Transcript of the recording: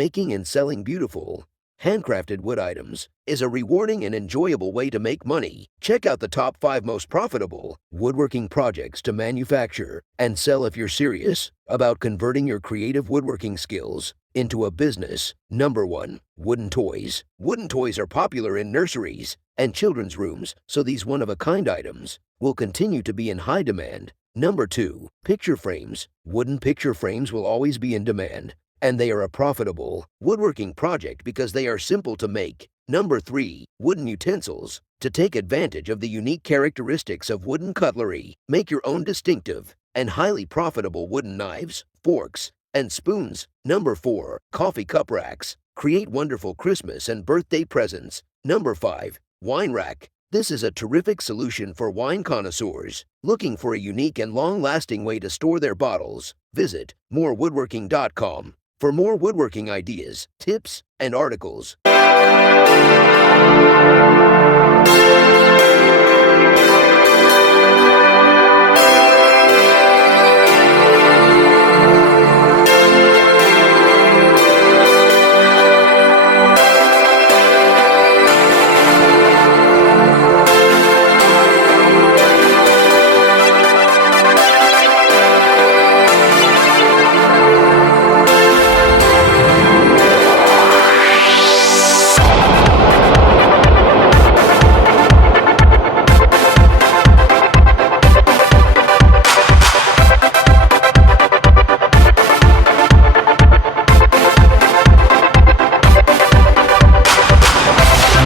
Making and selling beautiful, handcrafted wood items is a rewarding and enjoyable way to make money. Check out the top 5 most profitable woodworking projects to manufacture and sell if you're serious about converting your creative woodworking skills into a business. Number 1. Wooden toys. Wooden toys are popular in nurseries and children's rooms, so these one-of-a-kind items will continue to be in high demand. Number 2. Picture frames. Wooden picture frames will always be in demand, and they are a profitable woodworking project because they are simple to make. Number 3. Wooden utensils. To take advantage of the unique characteristics of wooden cutlery, make your own distinctive and highly profitable wooden knives, forks, and spoons. Number 4. Coffee cup racks. Create wonderful Christmas and birthday presents. Number 5. Wine rack. This is a terrific solution for wine connoisseurs looking for a unique and long-lasting way to store their bottles. Visit morewoodworking.com for more woodworking ideas, tips, and articles.